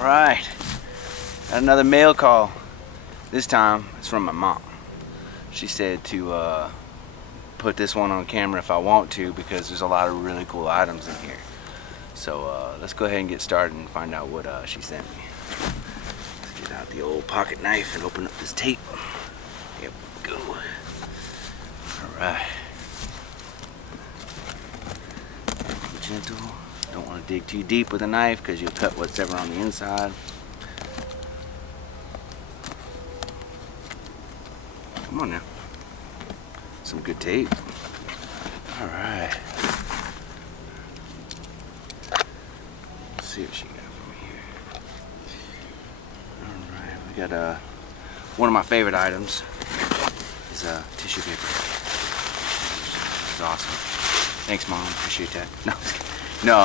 Alright, got another mail call. This time it's from my mom. She said to put this one on camera if I want to, because there's a lot of really cool items in here. So let's go ahead and get started and find out what she sent me. Let's get out the old pocket knife and open up this tape. Here we go. Alright. Gentle. Don't want to dig too deep with a knife because you'll cut whatever on the inside. Come on now. Some good tape. Alright. Let's see what she got for me here. Alright, we got one of my favorite items is tissue paper. This is awesome. Thanks, Mom. Appreciate that. No,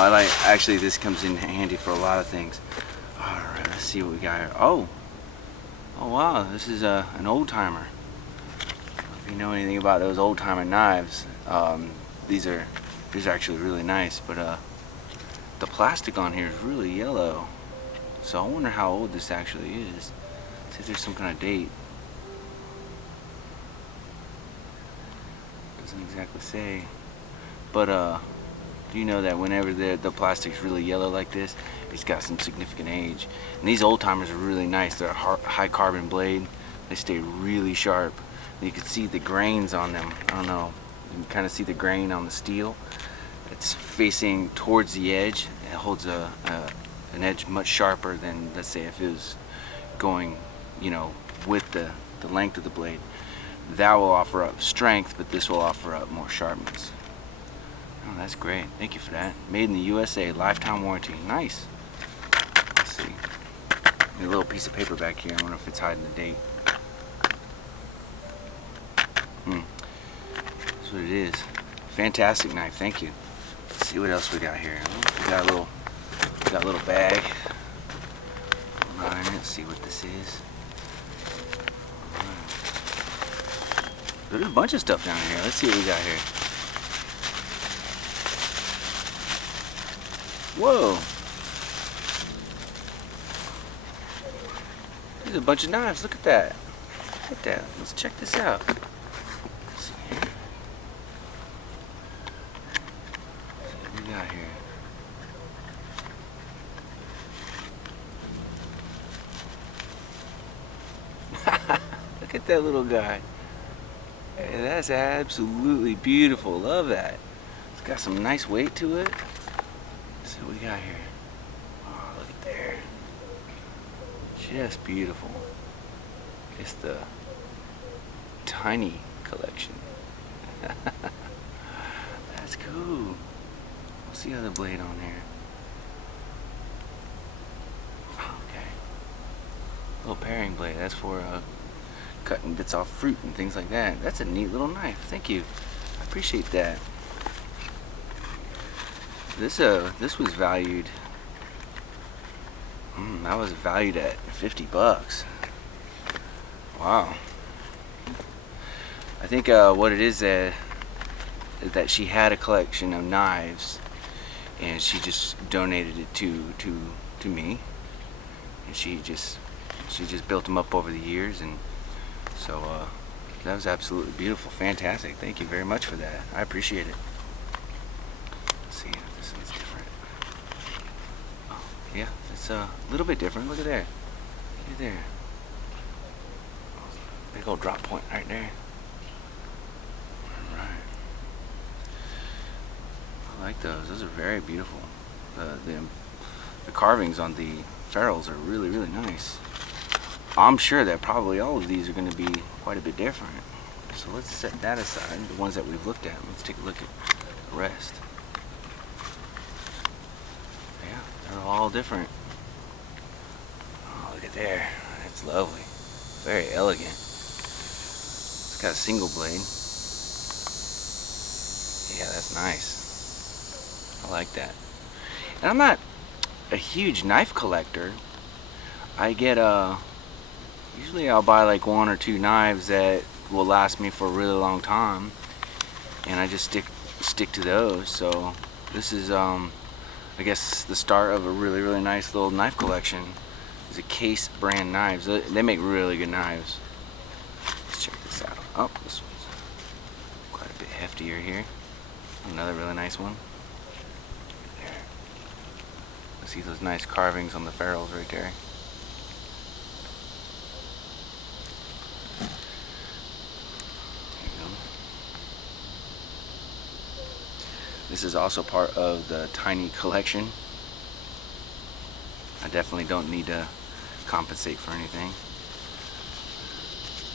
actually this comes in handy for a lot of things. Alright, let's see what we got here. Oh wow, this is an old timer. If you know anything about those old timer knives, these are actually really nice, but the plastic on here is really yellow. So I wonder how old this actually is. See if there's some kind of date. Doesn't exactly say. But do you know that whenever the plastic's really yellow like this, it's got some significant age. And these old timers are really nice. They're a high carbon blade. They stay really sharp. And you can see the grains on them. I don't know. You can kind of see the grain on the steel. It's facing towards the edge. It holds an edge much sharper than, let's say, if it was going, you know, with the length of the blade. That will offer up strength, but this will offer up more sharpness. Oh, that's great. Thank you for that. Made in the USA, lifetime warranty. Nice. Let's see. A little piece of paper back here. I wonder if it's hiding the date. That's what it is. Fantastic knife. Thank you. Let's see what else we got here. We got a little bag. Alright, let's see what this is. Right. There's a bunch of stuff down here. Let's see what we got here. Whoa! There's a bunch of knives. Look at that. Look at that. Let's check this out. Let's see here. Let's see what we got here. Look at that little guy. Hey, that's absolutely beautiful. Love that. It's got some nice weight to it. Let's see what we got here. Oh, look at there. Just beautiful. It's the tiny collection. That's cool. What's the other blade on here? Okay. Little paring blade. That's for cutting bits off fruit and things like that. That's a neat little knife. Thank you. I appreciate that. This was valued. That was valued at $50. Wow. I think what it is that she had a collection of knives, and she just donated it to me, and she just built them up over the years, and so that was absolutely beautiful, fantastic. Thank you very much for that. I appreciate it. Let's see. Yeah, it's a little bit different. Look at there. Look at there. Big old drop point right there. Alright. I like those. Those are very beautiful. The carvings on the ferrules are really, really nice. I'm sure that probably all of these are going to be quite a bit different. So let's set that aside, the ones that we've looked at. Let's take a look at the rest. They're all different. Oh, look at there. That's lovely. Very elegant. It's got a single blade. Yeah, that's nice. I like that. And I'm not a huge knife collector. I get usually I'll buy like 1 or 2 knives that will last me for a really long time, and I just stick to those. So this is I guess the start of a really, really nice little knife collection is a Case brand knives. They make really good knives. Let's check this out. Oh, this one's quite a bit heftier here. Another really nice one. There. See those nice carvings on the ferrules right there. This is also part of the tiny collection. I definitely don't need to compensate for anything.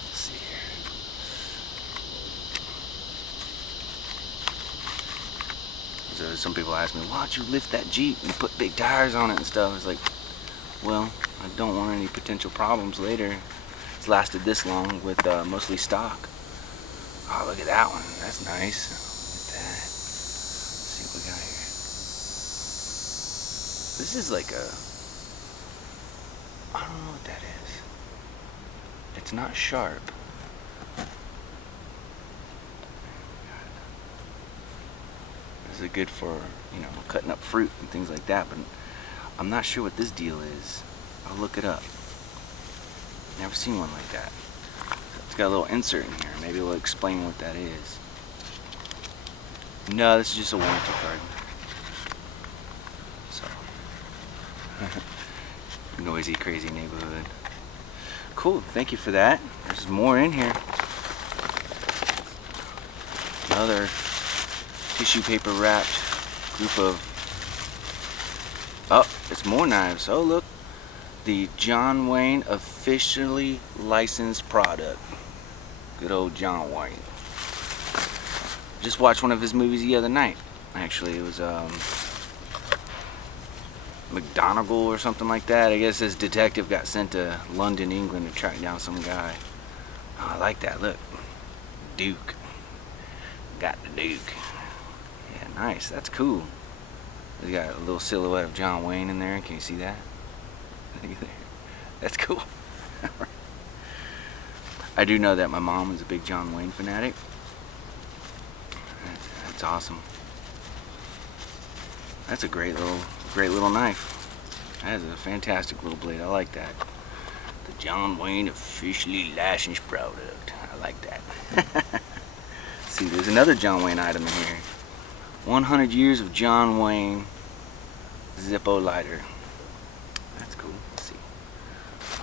Let's see here. So some people ask me, why don't you lift that Jeep and put big tires on it and stuff? It's like, well, I don't want any potential problems later. It's lasted this long with mostly stock. Oh, look at that one. That's nice. We got here. This is like a, I don't know what that is. It's not sharp. This is good for, you know, cutting up fruit and things like that, but I'm not sure what this deal is. I'll look it up. Never seen one like that. It's got a little insert in here. Maybe it'll explain what that is. No, this is just a warranty card. So, noisy, crazy neighborhood. Cool, thank you for that. There's more in here. Another tissue paper wrapped group of, oh, it's more knives. Oh, look, the John Wayne officially licensed product. Good old John Wayne. Just watched one of his movies the other night. Actually, it was McGonagall or something like that. I guess this detective got sent to London, England to track down some guy. Oh, I like that. Look, Duke. Got the Duke. Yeah, nice. That's cool. They got a little silhouette of John Wayne in there. Can you see that? That's cool. I do know that my mom is a big John Wayne fanatic. That's awesome. That's a great little knife. That is a fantastic little blade. I like that. The John Wayne officially licensed product. I like that. See, there's another John Wayne item in here. 100 years of John Wayne Zippo lighter. That's cool. Let's see.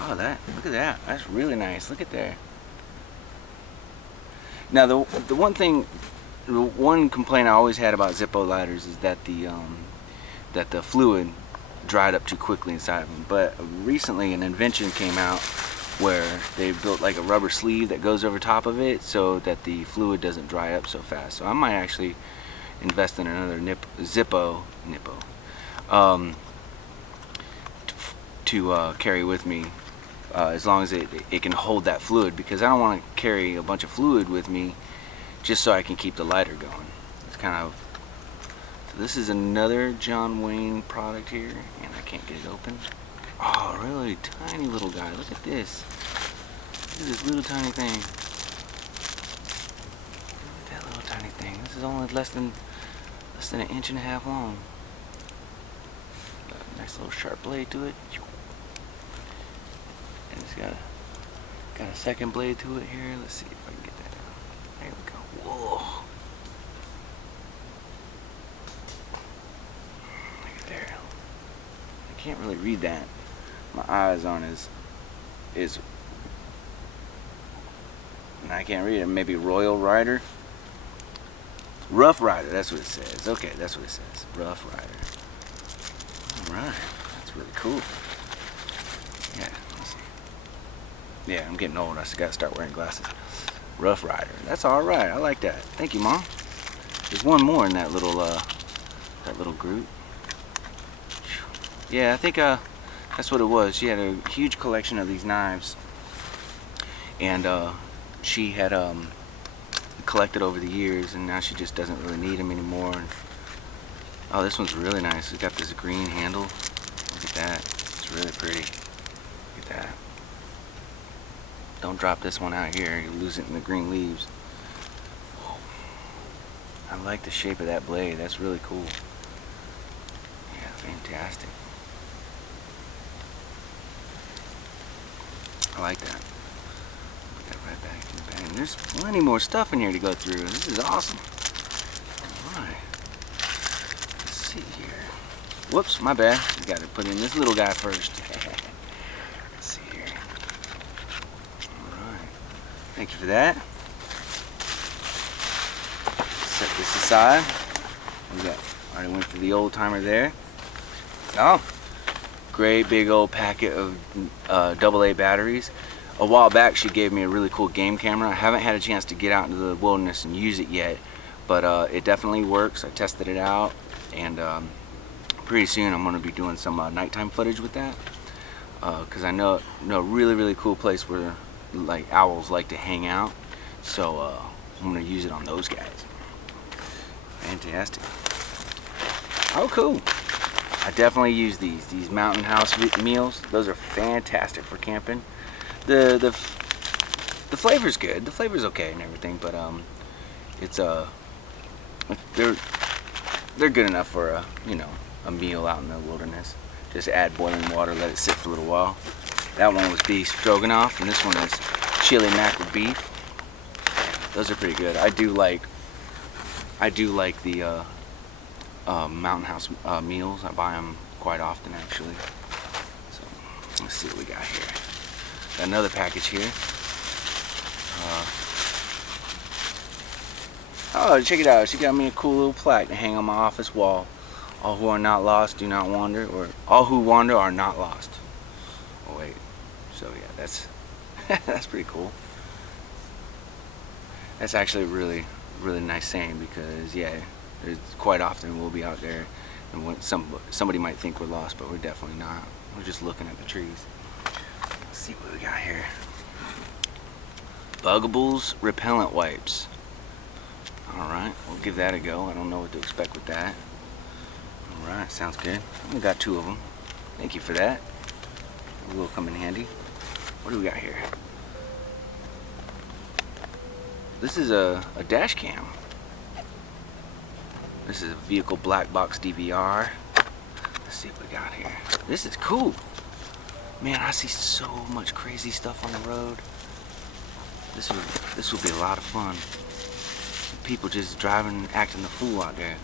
Oh, look at that. That's really nice. Look at there. Now, the one complaint I always had about Zippo lighters is that the fluid dried up too quickly inside of them. But recently an invention came out where they built like a rubber sleeve that goes over top of it so that the fluid doesn't dry up so fast. So I might actually invest in another Zippo to carry with me as long as it can hold that fluid, because I don't want to carry a bunch of fluid with me just so I can keep the lighter going. It's kind of, so this is another John Wayne product here, and I can't get it open. Oh, really tiny little guy. Look at this. Look at this little tiny thing. Look at that little tiny thing. This is only less than an inch and a half long. Got a nice little sharp blade to it. And it's got a second blade to it here. Let's see if I can get that out. There we go. Whoa. Look at there. I can't really read that. My eyes aren't as and I can't read it. Maybe Royal Rider? Rough Rider, that's what it says. Okay, that's what it says. Rough Rider. Alright, that's really cool. Yeah, let's see. Yeah, I'm getting old. I just gotta start wearing glasses. Rough Rider. That's alright. I like that. Thank you, Mom. There's one more in that little group. Yeah, I think that's what it was. She had a huge collection of these knives, and she had collected over the years, and now she just doesn't really need them anymore. And, oh, this one's really nice. It's got this green handle. Look at that. It's really pretty. Look at that. Don't drop this one out here. You lose it in the green leaves. I like the shape of that blade. That's really cool. Yeah. fantastic. I like that. Put that right back in the bag. There's plenty more stuff in here to go through. This is awesome. Alright. Let's see here. Whoops, my bad. We got to put in this little guy first. Let's see here. Alright. Thank you for that. Set this aside. We got, already went through the old timer there. Oh, great big old packet of AA batteries. A while back she gave me a really cool game camera. I haven't had a chance to get out into the wilderness and use it yet, but it definitely works. I tested it out, and pretty soon I'm going to be doing some nighttime footage with that, because I know a really cool place where like owls like to hang out, so I'm going to use it on those guys. Fantastic. Oh, cool. I definitely use these Mountain House meals. Those are fantastic for camping. The flavor's good. The flavor's okay and everything, but it's they're good enough for a a meal out in the wilderness. Just add boiling water, let it sit for a little while. That one was beef stroganoff, and this one is chili mac with beef. Those are pretty good. I do like the Mountain House meals. I buy them quite often, actually. So let's see what we got here. Got another package here. Oh, check it out. She got me a cool little plaque to hang on my office wall. All who are not lost do not wander, or all who wander are not lost. Oh wait. So yeah, that's that's pretty cool. That's actually a really nice saying, because yeah, there's quite often we'll be out there and when somebody might think we're lost, but we're definitely not. We're just looking at the trees. Let's see what we got here. Bugables repellent wipes. Alright, we'll give that a go. I don't know what to expect with that. Alright, sounds good. We got 2 of them. Thank you for that. It will come in handy. What do we got here? This is a dash cam. This is a vehicle black box DVR. Let's see what we got here. This is cool. Man, I see so much crazy stuff on the road. This will be a lot of fun. People just driving and acting the fool out there.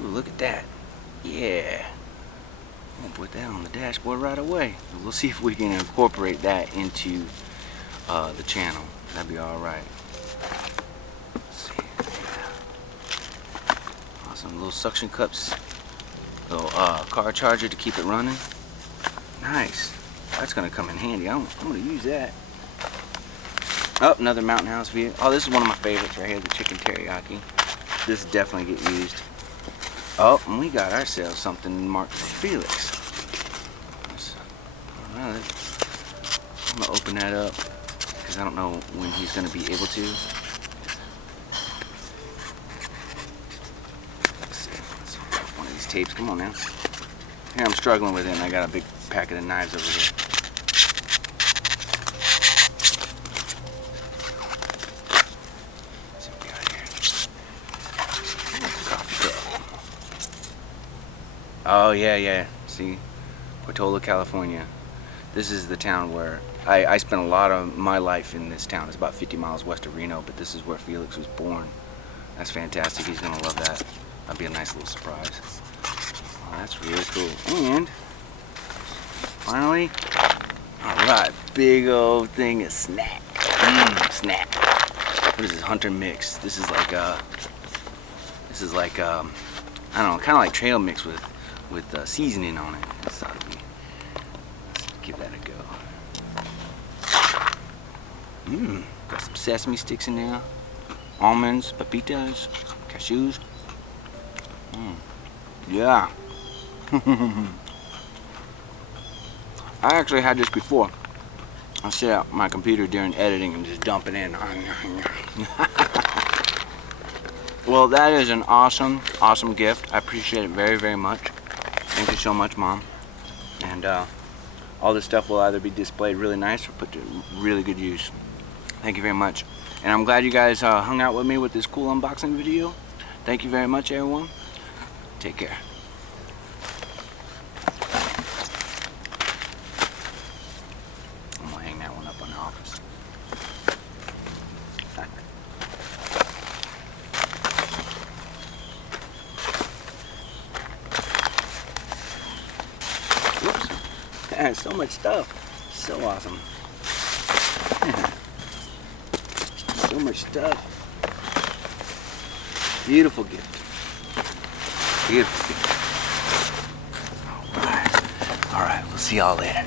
Ooh, look at that. Yeah. I'm gonna put that on the dashboard right away. We'll see if we can incorporate that into the channel. That'd be alright. Let's see. Yeah. Awesome. Little suction cups. Little car charger to keep it running. Nice. That's gonna come in handy. I'm gonna use that. Oh, another Mountain House vehicle. Oh, this is one of my favorites right here, the chicken teriyaki. This definitely get used. Oh, and we got ourselves something marked for Felix. Alright. I'm gonna open that up because I don't know when he's gonna be able to. Let's see one of these tapes. Come on now. Here I'm struggling with it, and I got a big packet of knives over here. Oh yeah. See, Portola, California. This is the town where I spent a lot of my life in this town. It's about 50 miles west of Reno, but this is where Felix was born. That's fantastic. He's gonna love that. That'd be a nice little surprise. Oh, that's really cool. And finally, all right, big old thing of snack. Snack. What is this? Hunter mix. This is like I don't know, kind of like trail mix with seasoning on it. Let's give that a go. Got some sesame sticks in there, almonds, pepitas, cashews. Yeah. I actually had this before. I sit at my computer during editing and just dump it in. Well, that is an awesome gift. I appreciate it very much. Thank you so much, Mom. And all this stuff will either be displayed really nice or put to really good use. Thank you very much. And I'm glad you guys hung out with me with this cool unboxing video. Thank you very much, everyone. Take care. Man, so much stuff. So awesome. So much stuff. Beautiful gift. Beautiful gift. All right. All right, we'll see y'all later.